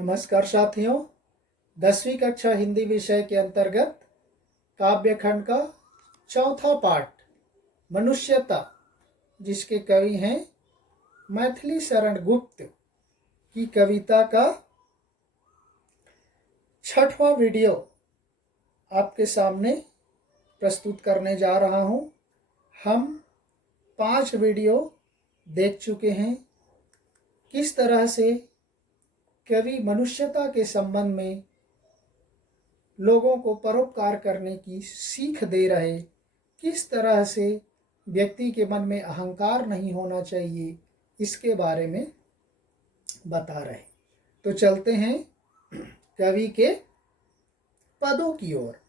नमस्कार साथियों। 10वीं कक्षा हिंदी विषय के अंतर्गत काव्य खंड का चौथा पाठ मनुष्यता, जिसके कवि हैं मैथिली शरण गुप्त की कविता का छठवां वीडियो आपके सामने प्रस्तुत करने जा रहा हूं। हम 5 वीडियो देख चुके हैं। किस तरह से कवि मनुष्यता के संबंध में लोगों को परोपकार करने की सीख दे रहे, किस तरह से व्यक्ति के मन में अहंकार नहीं होना चाहिए, इसके बारे में बता रहे। तो चलते हैं कवि के पदों की ओर।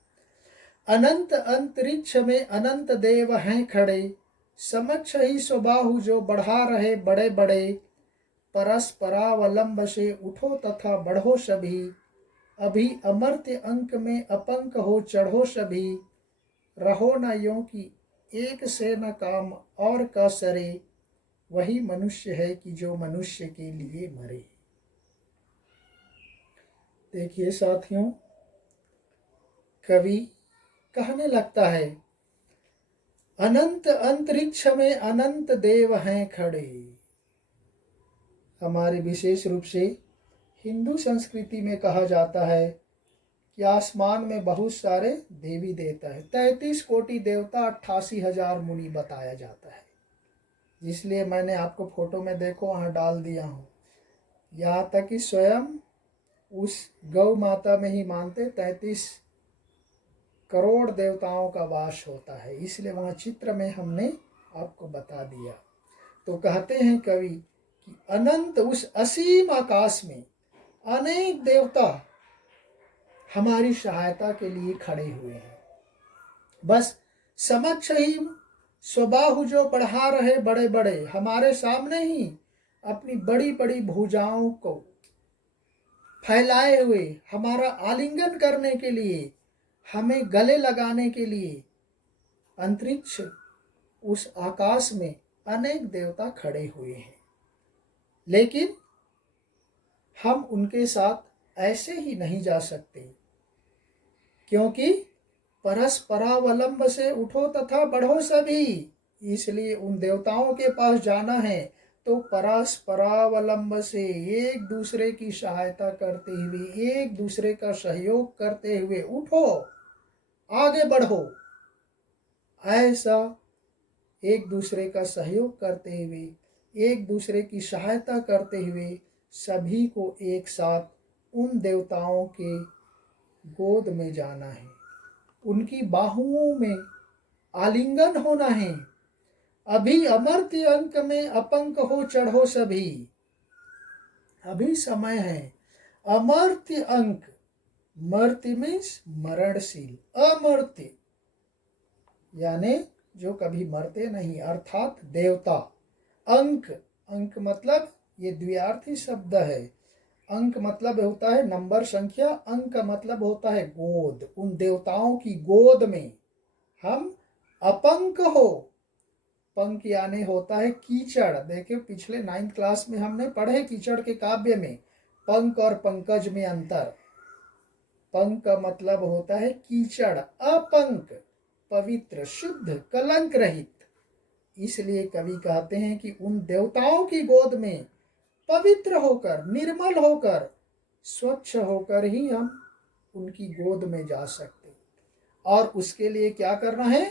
अनंत अंतरिक्ष में अनंत देव हैं खड़े, समक्ष ही स्वबाहु जो बढ़ा रहे बड़े बड़े, परस्परावलंब से उठो तथा बढ़ो सभी, अभी अमर्त्य अंक में अपंक हो चढ़ो सभी, रहो न यों कि एक से न काम और का सरे, वही मनुष्य है कि जो मनुष्य के लिए मरे। देखिए साथियों, कवि कहने लगता है अनंत अंतरिक्ष में अनंत देव हैं खड़े। हमारे विशेष रूप से हिंदू संस्कृति में कहा जाता है कि आसमान में बहुत सारे देवी देवता है। 33 कोटि देवता, 88,000 मुनि बताया जाता है। इसलिए मैंने आपको फोटो में देखो वहाँ डाल दिया हूँ। यहाँ तक कि स्वयं उस गौ माता में ही मानते 33 करोड़ देवताओं का वास होता है, इसलिए वहाँ चित्र में हमने आपको बता दिया। तो कहते हैं कवि कि अनंत उस असीम आकाश में अनेक देवता हमारी सहायता के लिए खड़े हुए हैं। बस समक्ष ही स्वबाहु जो बढ़ा रहे बड़े बड़े, हमारे सामने ही अपनी बड़ी बड़ी भुजाओं को फैलाए हुए हमारा आलिंगन करने के लिए, हमें गले लगाने के लिए अंतरिक्ष उस आकाश में अनेक देवता खड़े हुए हैं। लेकिन हम उनके साथ ऐसे ही नहीं जा सकते, क्योंकि परस्परावलंब से उठो तथा बढ़ो सभी। इसलिए उन देवताओं के पास जाना है तो परस्परावलंब से एक दूसरे की सहायता करते हुए, एक दूसरे का सहयोग करते हुए उठो, आगे बढ़ो। ऐसा एक दूसरे का सहयोग करते हुए, एक दूसरे की सहायता करते हुए सभी को एक साथ उन देवताओं के गोद में जाना है, उनकी बाहुओं में आलिंगन होना है। अभी अमर्त्य अंक में अपंक हो चढ़ो सभी। अभी समय है। अमर्त्य अंक, मर्त्य मीन्स मरणशील, अमर्त्य यानी जो कभी मरते नहीं, अर्थात देवता। अंक, अंक मतलब ये द्विअर्थी शब्द है। अंक मतलब होता है नंबर, संख्या। अंक मतलब होता है गोद। उन देवताओं की गोद में हम अपंक हो। पंक यानी होता है कीचड़। देखिए पिछले 9th क्लास में हमने पढ़े कीचड़ के काव्य में पंक और पंकज में अंतर। पंक का मतलब होता है कीचड़, अपंक पवित्र, शुद्ध, कलंक रहित। इसलिए कवि कहते हैं कि उन देवताओं की गोद में पवित्र होकर, निर्मल होकर, स्वच्छ होकर ही हम उनकी गोद में जा सकते। और उसके लिए क्या करना है?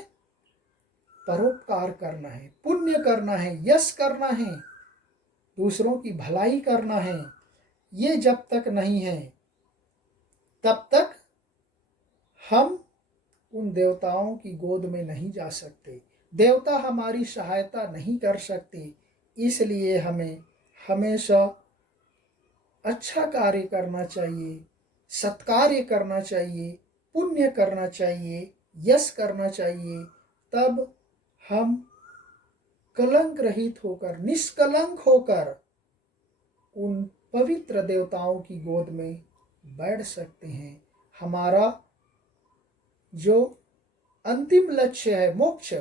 परोपकार करना है, पुण्य करना है, यश करना है, दूसरों की भलाई करना है। ये जब तक नहीं है तब तक हम उन देवताओं की गोद में नहीं जा सकते। देवता हमारी सहायता नहीं कर सकते। इसलिए हमें हमेशा अच्छा कार्य करना चाहिए, सत्कार्य करना चाहिए, पुण्य करना चाहिए, यश करना चाहिए। तब हम कलंक रहित होकर, निष्कलंक होकर उन पवित्र देवताओं की गोद में बैठ सकते हैं। हमारा जो अंतिम लक्ष्य है मोक्ष,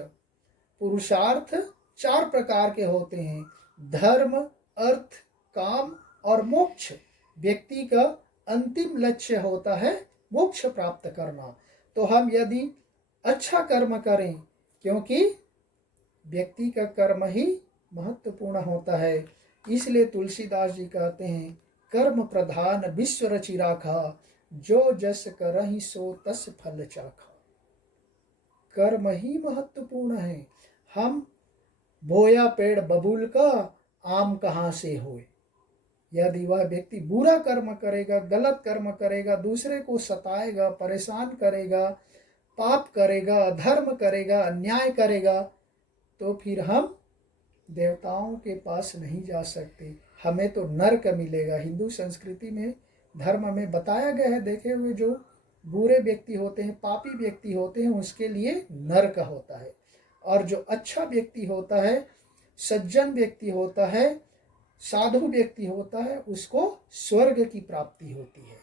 पुरुषार्थ 4 प्रकार के होते हैं, धर्म, अर्थ, काम और मोक्ष। व्यक्ति का अंतिम लक्ष्य होता है मोक्ष प्राप्त करना। तो हम यदि अच्छा कर्म करें, क्योंकि व्यक्ति का कर्म ही महत्वपूर्ण होता है, इसलिए तुलसीदास जी कहते हैं कर्म प्रधान विश्व रचि राखा, जो जस करहि सो तस फल चाखा। कर्म ही महत्वपूर्ण है। हम बोया पेड़ बबूल का, आम कहाँ से होए। यदि वह व्यक्ति बुरा कर्म करेगा, गलत कर्म करेगा, दूसरे को सताएगा, परेशान करेगा, पाप करेगा, अधर्म करेगा, अन्याय करेगा, तो फिर हम देवताओं के पास नहीं जा सकते, हमें तो नरक मिलेगा। हिंदू संस्कृति में, धर्म में बताया गया है, देखे हुए जो बुरे व्यक्ति होते हैं, पापी व्यक्ति होते हैं, उसके लिए नरक होता है। और जो अच्छा व्यक्ति होता है, सज्जन व्यक्ति होता है, साधु व्यक्ति होता है, उसको स्वर्ग की प्राप्ति होती है।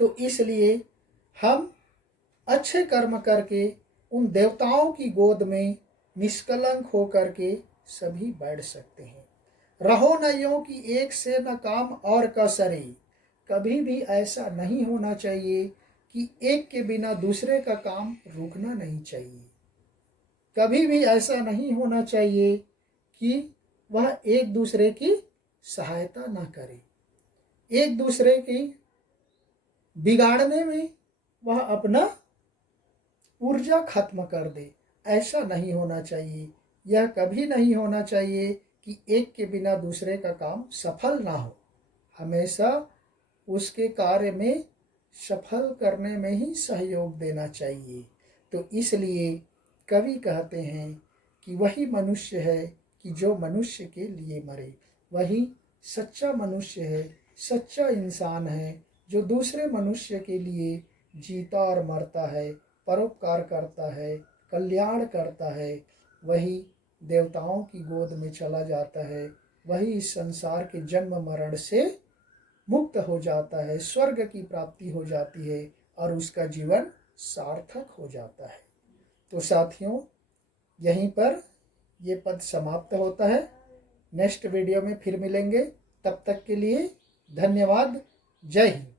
तो इसलिए हम अच्छे कर्म करके उन देवताओं की गोद में निष्कलंक होकर के सभी बैठ सकते हैं। रहो न यूं कि एक से न काम और का सरे। कभी भी ऐसा नहीं होना चाहिए कि एक के बिना दूसरे का काम रुकना नहीं चाहिए। कभी भी ऐसा नहीं होना चाहिए कि वह एक दूसरे की सहायता ना करे, एक दूसरे की बिगाड़ने में वह अपना ऊर्जा खत्म कर दे। ऐसा नहीं होना चाहिए। यह कभी नहीं होना चाहिए कि एक के बिना दूसरे का काम सफल ना हो। हमेशा उसके कार्य में सफल करने में ही सहयोग देना चाहिए। तो इसलिए कवि कहते हैं कि वही मनुष्य है कि जो मनुष्य के लिए मरे। वही सच्चा मनुष्य है, सच्चा इंसान है, जो दूसरे मनुष्य के लिए जीता और मरता है, परोपकार करता है, कल्याण करता है। वही देवताओं की गोद में चला जाता है, वही इस संसार के जन्म मरण से मुक्त हो जाता है, स्वर्ग की प्राप्ति हो जाती है और उसका जीवन सार्थक हो जाता है। तो साथियों, यहीं पर ये पद समाप्त होता है। नेक्स्ट वीडियो में फिर मिलेंगे। तब तक के लिए धन्यवाद। जय हिंद।